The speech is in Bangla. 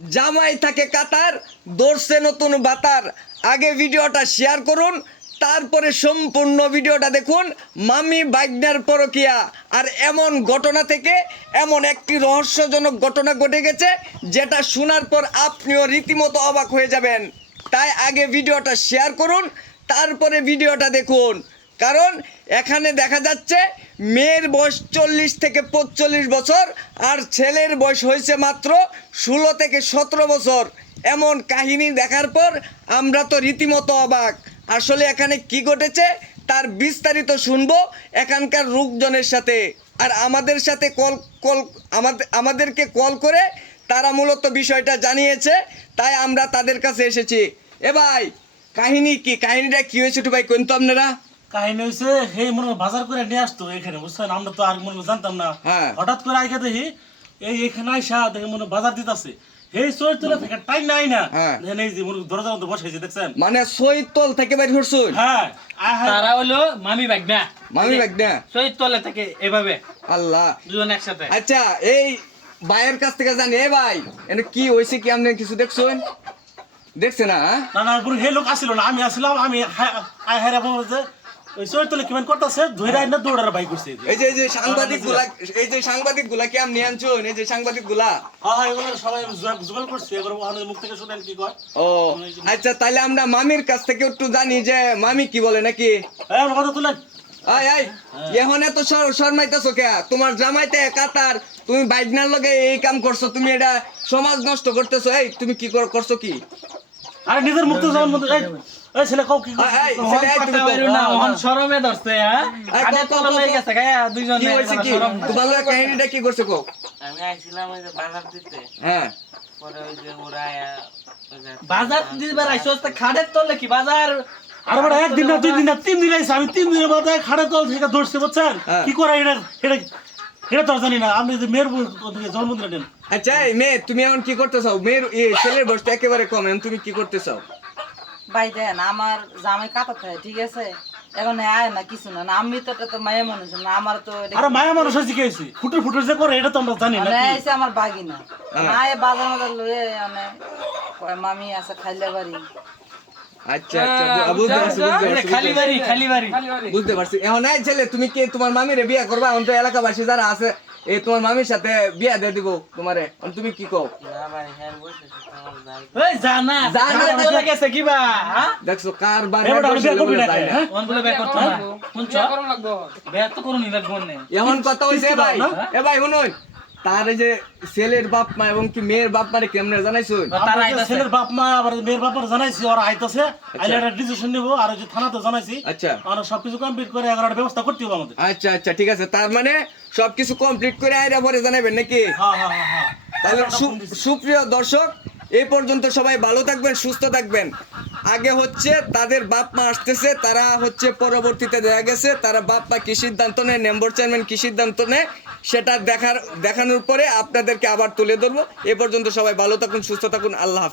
জামাই থাকে কাতার, দৌড়ছে নতুন বাতার। আগে ভিডিওটা শেয়ার করুন, তারপরে সম্পূর্ণ ভিডিওটা দেখুন। মামি ভাগ্নের পরকিয়া, আর এমন ঘটনা থেকে এমন একটি রহস্যজনক ঘটনা ঘটে গেছে যেটা শোনার পর আপনিও রীতিমতো অবাক হয়ে যাবেন। তাই আগে ভিডিওটা শেয়ার করুন, তারপরে ভিডিওটা দেখুন। কারণ এখানে দেখা যাচ্ছে মেয়ের বয়স 40 থেকে 45 বছর, আর ছেলের বয়স হয়েছে মাত্র 16 থেকে 17 বছর। এমন কাহিনী দেখার পর আমরা তো রীতিমতো অবাক। আসলে এখানে কি ঘটেছে তার বিস্তারিত শুনবো এখানকার লোকজনের সাথে। আর আমাদের সাথে আমাদেরকে কল করে তারা মূলত বিষয়টা জানিয়েছে, তাই আমরা তাদের কাছে এসেছি। এ ভাই, কাহিনীটা কি হয়েছে একটু ভাই কোন তো আপনারা? কাহিনী হয়েছে হে মনে হয় বাজার করে নিয়ে আসতো এখানে, বুঝছেন? আমরা তো আর মনে হয় জানতাম না। হ্যাঁ। হঠাৎ করে আইকে দেখি এখানে আইসা দেখে মনে হয় বাজার দিতেছে। হে সই তুলে থেকে টাই নাই না। হ্যাঁ। দেখেন এই যে মনে হয় দরজার মধ্যে বসেছে, দেখছেন? মানে সৈতল থেকে বাইর করছুন? হ্যাঁ। তারা হলো মামি ভাগ্না। মামি ভাগ্না? শহীদ তলে থেকে এভাবে আল্লাহ। দুজন একসাথে। আচ্ছা, এই ভাইয়ের কাছ থেকে জানি, এ ভাই এনে কি হয়েছে, কি আপনি কিছু দেখছেন? দেখছে না? না না, হে লোক আসছিল না, আমি আসলাম। আমি হায়রা বলতে ওই সই তুলে কিমান করতেছে ধইরা না দৌড়ার বাইক করছে। এই যে সাংবাদিক গুলা কি আপনি আনছুন? এই যে সাংবাদিক গুলা? হ্যাঁ হ্যাঁ, এগুলো সবাই জোগাড় করছে। এবার ওখানে মুখ থেকে শুনেন কি কয়। ও আচ্ছা, তাহলে আমরা মামির কাছ থেকে একটু জানি যে মামি কি বলে নাকি। হ্যাঁ, আমার কথা তুলেন। আয় এখন এত শর্মাইতেছো কে? তোমার জামাইতে কাতার, তুমি বাইকনার লগে এই কাম করছো, তুমি এটা সমাজ নষ্ট করতেছো। এই তুমি কি করছো কি? আরে নিজের মুখ তো যেমন মতো এই ছেলে কও কি ছেলে, এই তুমি বাইরো না, ওহন শরমে ধরছে। হ্যাঁ, আগে কও, তলে লই গেছে গায়া দুইজন কি হয়েছে কি? শরম। তোমার লগে কাহিনীটা কি করছে কও? আমি আইছিলাম ওই যে বাজার দিতে, হ্যাঁ। পরে ওই যে ওরা ওই যে বাজার দিবার আইছস তা খাড়ের তলে কি বাজার? আর বড় একদিন না, 2 দিন না, 3 দিন আইছে। আমি 3 দিনের মাথায় খাড়ে তল থেকে ধরছে, বুঝছেন? হ্যাঁ। কি করে এটা তো জানি না। আপনি যে মেয়ের ওদিকে জন্মদিন দেন। আচ্ছা, এই মেয়ে তুমি এখন কি করতে চাও? মেয়ের ছেলের বয়সটা একেবারে কম, এখন তুমি কি করতে চাও? ভাই দেন আমার জামাই কাটা থাকে, ঠিক আছে? এখন আয় না কিছু না, আমি তো এটা তো মায়া মানুষ না, আমার তো এটা- আরে মায়া মানুষ হয়েছে কি হয়েছে? ফুটুর যে করে এটা তো আমরা জানি না। আমি আইছে আমার বাগি না আয় বাজার মাজার লয়ে মানে কয় মামি আছে খাইলে বাড়ি। আচ্ছা বুঝতে পারছি, খালি বাড়ি খালি বাড়ি। বুঝতে পারছি। এখন এই ছেলে, তুমি কি তোমার মামিরে বিয়ে করবা? এখন তো এলাকাবাসী যারা আছে এই তোমার মামির সাথে বিয়ে দিয়ে দিব তোমারে, এখন তুমি কি কও? না ভাই, হ্যাঁ বসে আমার যাই এই জানা জানা জানা তলে গেছে কিবা। হ্যাঁ, দেখছো কার বাড়ি এবার আমি বিয়ে করবি না, হ্যাঁ? ওহন বলে ব্যাক করতে না। শুনছো? ব্যাক তো করুনি লাগবো না। এমন কথা হইছে কিস্তি ভাই। দাও না? এ ভাই শুনুন, তার এই যে ছেলের বাপ মা এবং কি মেয়ের বাপ মারে কেমনে জানাইছুন? তারা আমরা যে আইতাছে। ছেলের বাপ মা আবার মেয়ের বাপার জানাইছি, ওরা আইতাছে। আইলে একটা ডিসিশন নিব। আর ওই যে থানাতে জানাইছি। আচ্ছা আমরা সবকিছু কমপ্লিট করে 11টা ব্যবস্থা করতে হবে আমাদের। আচ্ছা ঠিক আছে, তার মানে সবকিছু কমপ্লিট করে আইরা পরে জানাবেন নাকি? হ্যাঁ হ্যাঁ হ্যাঁ হ্যাঁ। তাহলে সুপ্রিয় দর্শক, এই পর্যন্ত সবাই ভালো থাকবেন, সুস্থ থাকবেন। আগে হচ্ছে তাদের বাপ মা আসতেছে, তারা হচ্ছে পরবর্তীতে দেখা গেছে তারা বাপ মা কি সিদ্ধান্ত নেয়, মেম্বার চেয়ারম্যান কি সিদ্ধান্ত নেয়, সেটা দেখানোর পরে আপনাদেরকে আবার তুলে ধরবো। এ পর্যন্ত সবাই ভালো থাকুন, সুস্থ থাকুন, আল্লাহ হাফেজ।